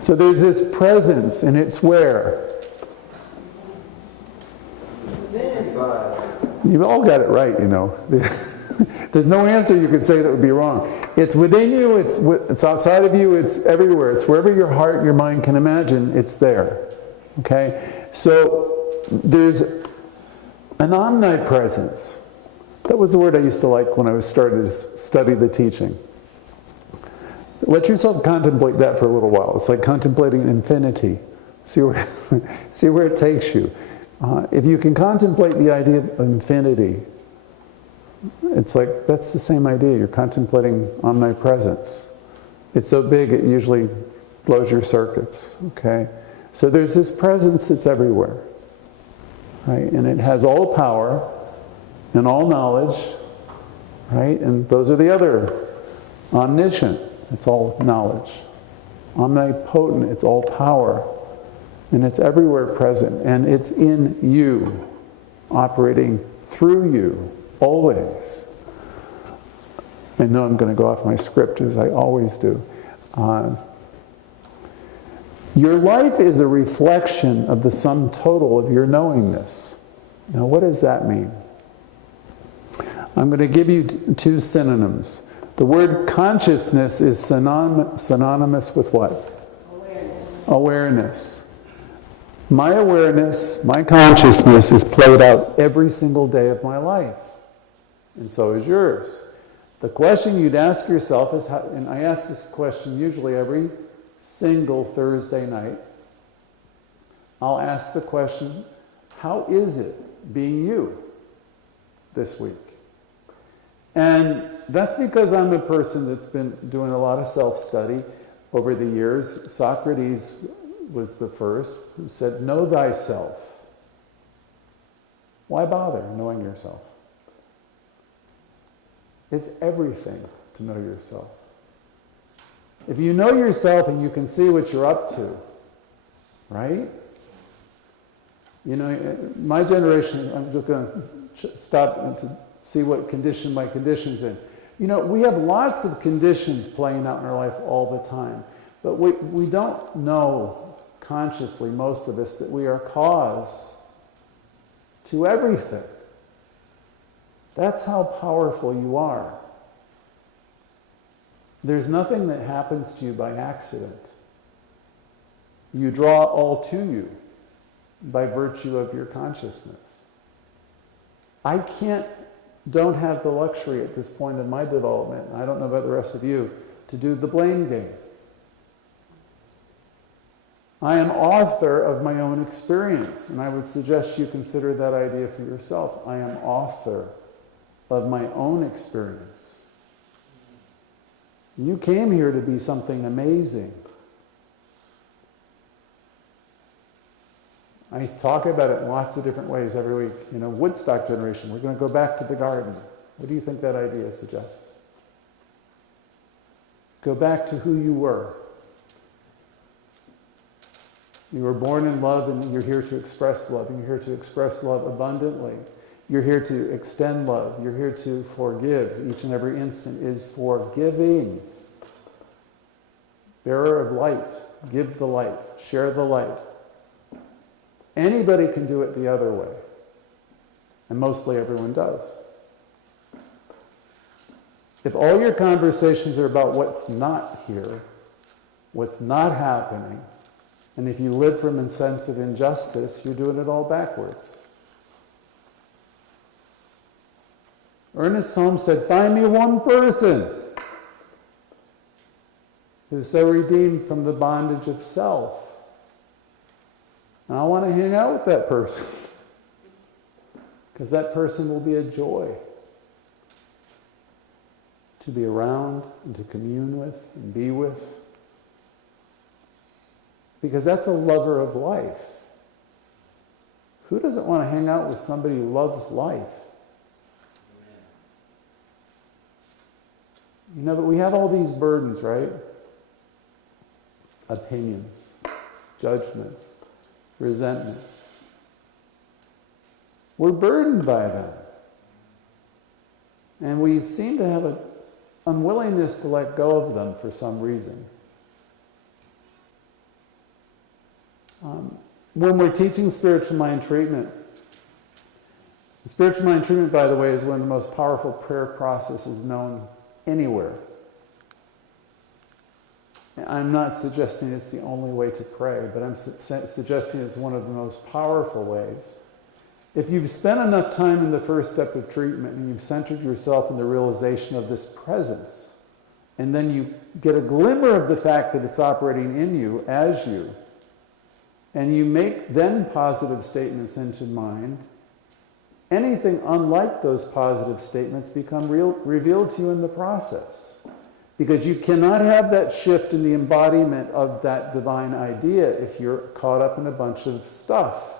So there's this presence, and it's where? You've all got it right, you know. There's no answer you could say that would be wrong. It's within you, it's outside of you, it's everywhere. It's wherever your heart, your mind can imagine, it's there. Okay? So there's an omnipresence. That was the word I used to like when I was started to study the teaching. Let yourself contemplate that for a little while. It's like contemplating infinity. See where it takes you. If you can contemplate the idea of infinity, it's like, that's the same idea. You're contemplating omnipresence. It's so big, it usually blows your circuits, okay? So there's this presence that's everywhere, right? And it has all power and all knowledge, right? And those are the other. Omniscient, it's all knowledge. Omnipotent, it's all power. And it's everywhere present. And it's in you, operating through you, always. I know I'm going to go off my script, as I always do. Your life is a reflection of the sum total of your knowingness. Now, what does that mean? I'm going to give you two synonyms. The word consciousness is synonymous with what? Awareness. Awareness. My awareness, my consciousness is played out every single day of my life. And so is yours. The question you'd ask yourself is, and I ask this question usually every single Thursday night. I'll ask the question, how is it being you this week? And that's because I'm a person that's been doing a lot of self-study over the years. Socrates was the first who said, know thyself. Why bother knowing yourself? It's everything to know yourself. If you know yourself and you can see what you're up to, right? You know, my generation, I'm just going to stop to see what condition my condition's in. You know, we have lots of conditions playing out in our life all the time, but we don't know consciously, most of us, that we are cause to everything. That's how powerful you are. There's nothing that happens to you by accident. You draw all to you by virtue of your consciousness. I don't have the luxury at this point in my development, and I don't know about the rest of you, to do the blame game. I am author of my own experience, and I would suggest you consider that idea for yourself. I am author of my own experience. You came here to be something amazing. I talk about it in lots of different ways every week. You know, Woodstock generation, we're going to go back to the garden. What do you think that idea suggests? Go back to who you were. You were born in love, and you're here to express love, and you're here to express love abundantly. You're here to extend love. You're here to forgive. Each and every instant is forgiving. Bearer of light. Give the light. Share the light. Anybody can do it the other way. And mostly everyone does. If all your conversations are about what's not here, what's not happening, and if you live from a sense of injustice, you're doing it all backwards. Ernest Holmes said, find me one person who's so redeemed from the bondage of self. And I want to hang out with that person. Because that person will be a joy to be around and to commune with and be with. Because that's a lover of life. Who doesn't want to hang out with somebody who loves life? You know, but we have all these burdens, right? Opinions, judgments, resentments. We're burdened by them. And we seem to have an unwillingness to let go of them for some reason. When we're teaching spiritual mind treatment, spiritual mind treatment, by the way, is one of the most powerful prayer processes known anywhere. I'm not suggesting it's the only way to pray, but I'm suggesting it's one of the most powerful ways. If you've spent enough time in the first step of treatment and you've centered yourself in the realization of this presence, and then you get a glimmer of the fact that it's operating in you, as you, and you make then positive statements into mind, anything unlike those positive statements become revealed to you in the process. Because you cannot have that shift in the embodiment of that divine idea if you're caught up in a bunch of stuff.